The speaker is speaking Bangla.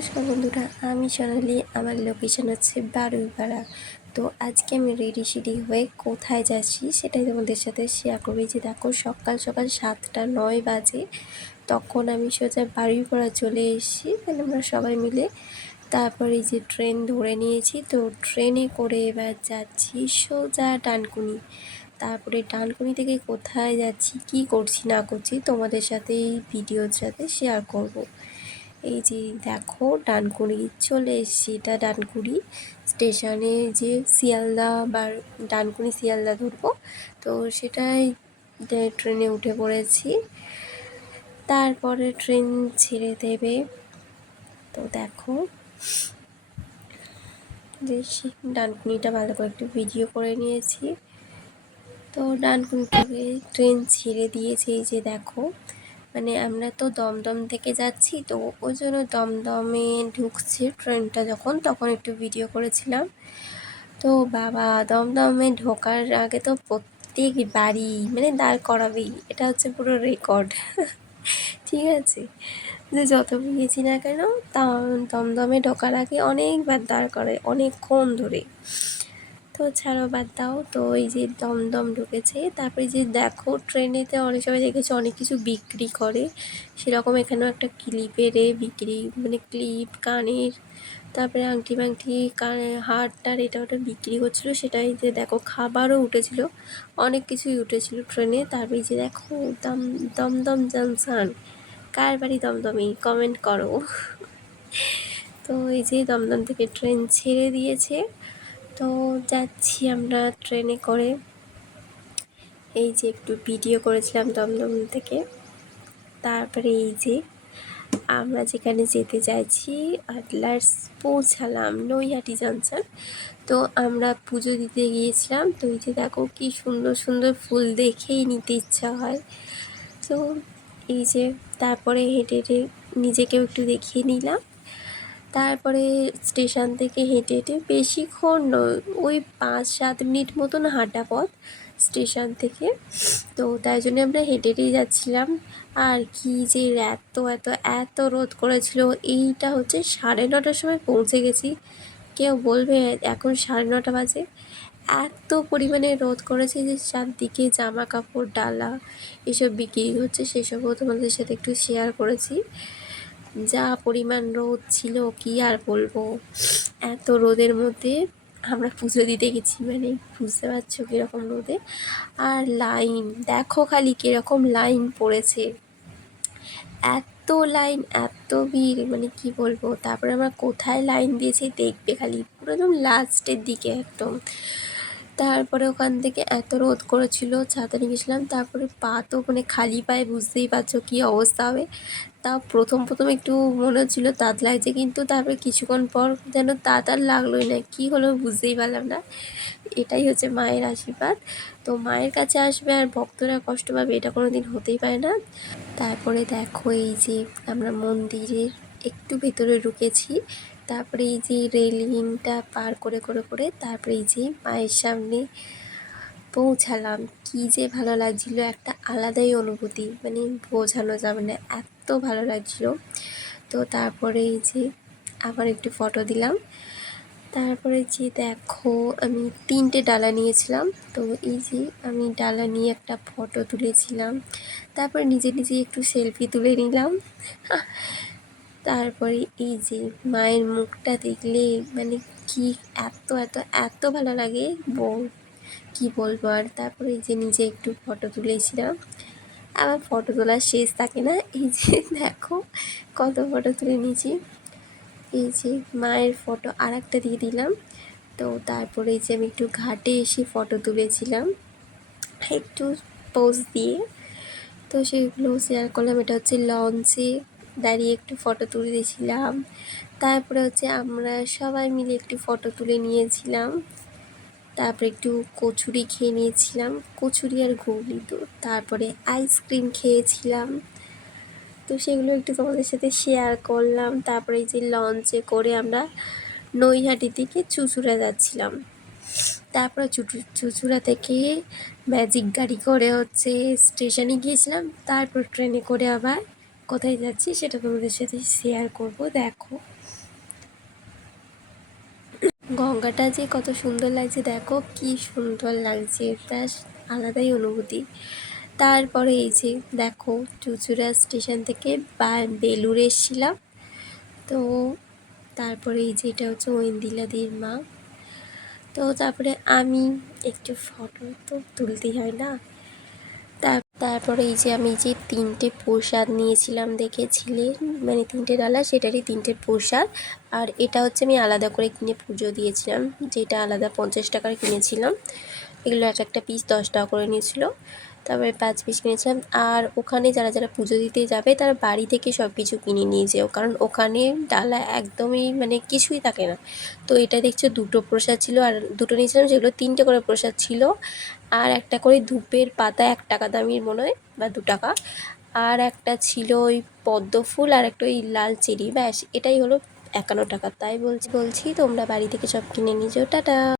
নমস্কার বন্ধুরা, আমি সোনালি। আমার লোকেশন হচ্ছে বারুইপাড়া। তো আজকে আমি রেডি হয়ে কোথায় যাচ্ছি সেটাই তোমাদের সাথে শেয়ার করবো। যে দেখো, সকাল সকাল 7টা 9 বাজে, তখন আমি সোজা বারুইপাড়া চলে এসেছি। মানে আমরা সবাই মিলে তারপরে যে ট্রেন ধরে নিয়েছি। তো ট্রেনে করে এবার যাচ্ছি সোজা ডানকুনি। তারপরে ডানকুনি থেকে কোথায় যাচ্ছি, কি করছি না করছি তোমাদের সাথে এই ভিডিওর সাথে শেয়ার করব। এই যে দেখো, ডানকুনি চলে এসেছি। এটা ডানকুনি স্টেশনে, যে শিয়ালদা বা ডানকুনি শিয়ালদা ধরবো, তো সেটাই ট্রেনে উঠে পড়েছি। তারপরে ট্রেন ছেড়ে দেবে। তো দেখো, দেখি ডানকুনিটা ভালো করে একটু ভিডিও করে নিয়েছি। তো ডানকুনি থেকে ট্রেন ছেড়ে দিয়েছে। এই যে দেখো, মানে আমরা তো দমদম থেকে যাচ্ছি, তো ওই জন্য দমদমে ঢুকছে ট্রেনটা যখন, তখন একটু ভিডিও করেছিলাম। তো বাবা, দমদমে ঢোকার আগে তো প্রত্যেক বাড়ি মানে দাঁড় করাবেই, এটা হচ্ছে পুরো রেকর্ড। ঠিক আছে, যে যত গিয়েছি না কেন, দমদমে ঢোকার আগে অনেকবার দাঁড় করায়, অনেকক্ষণ ধরে। তো ছাড়ো, বাদ দাও। তো এই যে দমদম ঢুকেছে। তারপরে যে দেখো, ট্রেনেতে অনেক সময় দেখেছি অনেক কিছু বিক্রি করে, সেরকম এখানেও একটা ক্লিপের বিক্রি, মানে ক্লিপ, কানের, তারপরে আংটি ফাংটি, হার টার, এটা ওটা বিক্রি করছিলো। সেটাই যে দেখো, খাবারও উঠেছিল, অনেক কিছুই উঠেছিল ট্রেনে। তারপরে যে দেখো, দমদম জাংশন, কার বাড়ি দমদমে কমেন্ট করো। তো এই যে দমদম থেকে ট্রেন ছেড়ে দিয়েছে, তো যাচ্ছি আমরা ট্রেনে করে। এই যে একটু ভিডিও করেছিলাম দমদম থেকে। তারপরে এই যে আমরা যেখানে যেতে চাইছি, আটলাস পৌঁছালাম, নৈহাটি জংশন। তো আমরা পুজো দিতে গিয়েছিলাম। তো এই যে দেখো, কি সুন্দর সুন্দর ফুল, দেখেই নিতে ইচ্ছা হয়। তো এই যে তারপরে হেঁটে হেঁটে নিজেকেও একটু দেখিয়ে নিলাম। তারপরে স্টেশন থেকে হেঁটে হেঁটে, বেশিক্ষণ নয়, ওই 5-7 মিনিট মতন হাঁটা পথ স্টেশন থেকে। তো তাই জন্য আমরা হেঁটে হেঁটেই যাচ্ছিলাম। আর কি যে এত এত এত রোদ করেছিল। এইটা হচ্ছে 9:30টার সময় পৌঁছে গেছি। কেউ বলবে এখন 9:30 বাজে। এত পরিমাণে রোদ করেছে যে চারদিকে জামা কাপড়, ডালা এসব বিক্রি হচ্ছে, সেসবও তোমাদের সাথে একটু শেয়ার করেছি। যা পরিমাণ রোদ ছিল, কি আর বলবো। এত রোদের মধ্যে আমরা পুজো দিতে গেছি, মানে বুঝতে পারছো কীরকম রোদে। আর লাইন দেখো, খালি কীরকম লাইন পড়েছে, এত লাইন, এত ভিড়, মানে কি বলবো। তারপরে আমরা কোথায় লাইন দিয়েছি দেখবে খালি, পুরো একদম লাস্টের দিকে একদম। তারপরে ওখান থেকে এত রোদ করেছিল, ছাতা নিয়ে গেছিলাম। তারপরে পা তো মানে খালি পায়ে বুঝতেই পারছো কী অবস্থা হবে। তাও প্রথম একটু মনে হচ্ছিলো তাঁত লাগছে, কিন্তু তারপরে কিছুক্ষণ পর যেন তাঁত আর লাগলোই না, কী হলো বুঝতেই পারলাম না। এটাই হচ্ছে মায়ের আশীর্বাদ। তো মায়ের কাছে আসবে আর ভক্তরা কষ্ট পাবে, এটা কোনো দিন হতেই পারে না। তারপরে দেখো, এই যে আমরা মন্দিরের একটু ভেতরে ঢুকেছি। তারপরে এই যে রেলিংটা পার করে করে করে তারপরে এই যে মায়ের সামনে পৌঁছালাম। কি যে ভালো লাগছিল, একটা আলাদাই অনুভূতি, মানে বোঝানো যাবে না, এত ভালো লাগছিল। তো তারপরে এই যে আবার একটু ফটো দিলাম। তারপরে যে দেখো, আমি 3টে ডালা নিয়েছিলাম। তো এই যে আমি ডালা নিয়ে একটা ফটো তুলেছিলাম। তারপরে নিজে নিজে একটু সেলফি তুলে নিলাম। তারপরে এই যে মায়ের মুখটা দেখলে মানে কি এত এত এত ভালো লাগে, কি বলবো আর। তারপরে এই যে নিজে একটু ফটো তুলেছিলাম। আবার ফটো তোলার শেষ থাকে না, এই যে দেখো কত ফটো তুলে নিয়েছি। এই যে মায়ের ফটো আর একটা দিয়ে দিলাম। তো তারপরে এই যে আমি একটু ঘাটে এসে ফটো তুলেছিলাম একটু পোজ দিয়ে, তো সেগুলো শেয়ার করলাম। এটা হচ্ছে লঞ্চে দাঁড়িয়ে একটু ফটো তুলে দিয়েছিলাম। তারপরে হচ্ছে আমরা সবাই মিলে একটু ফটো তুলে নিয়েছিলাম। তারপরে একটু কচুরি খেয়ে নিয়েছিলাম, কচুরি আর ঘুগনি। তো তারপরে আইসক্রিম খেয়েছিলাম, তো সেগুলো একটু তোমাদের সাথে শেয়ার করলাম। তারপরে এই যে লঞ্চে করে আমরা নৈহাটি থেকে চুঁচুড়া যাচ্ছিলাম। তারপরে চুঁচুড়া থেকে ম্যাজিক গাড়ি করে হচ্ছে স্টেশনে গিয়েছিলাম। তারপর ট্রেনে করে আবার কোথায় যাচ্ছি সেটা তোমাদের সাথে শেয়ার করব। দেখো গঙ্গাটা যে কত সুন্দর লাগছে, দেখো কি সুন্দর লাগছে, এটা আলাদাই অনুভূতি। তারপরে এই যে দেখো চুঁচুড়া স্টেশন থেকে বেলুড়ে এসেছিলাম। তো তারপরে এই যে এটা হচ্ছে ঐন্দিলাদির মা। তো তারপরে আমি একটু ফটো তো তুলতেই হয় না। তারপরে এই যে আমি যে 3টে প্রসাদ নিয়েছিলাম দেখেছিলে, মানে 3টে ডালা, সেটারই 3টে প্রসাদ। আর এটা হচ্ছে আমি আলাদা করে কিনে পুজো দিয়েছিলাম, যেটা আলাদা 50 টাকার কিনেছিলাম। এগুলো একটা পিস 10 টাকা করে নিয়েছিল। তারপরে 5 পিস কিনেছিলাম। আর ওখানে যারা যারা পুজো দিতে যাবে তারা বাড়ি থেকে সব কিছু কিনে নিয়ে যেও, কারণ ওখানে ডালা একদমই মানে কিছুই থাকে না। তো এটা দেখছো 2টো প্রসাদ ছিল, আর 2টো নিয়েছিলাম, যেগুলো 3টে করে প্রসাদ ছিল। আর একটা করে ধূপের পাতা 1 টাকা দামির মনে হয়, বা 2 টাকা। আর একটা ছিল ওই পদ্ম ফুল, আর একটা ওই লাল চেরি, ব্যাস এটাই হলো 51 টাকা। তাই বলছি তোমরা বাড়ি থেকে সব কিনে নিয়ে যেও। টাটা।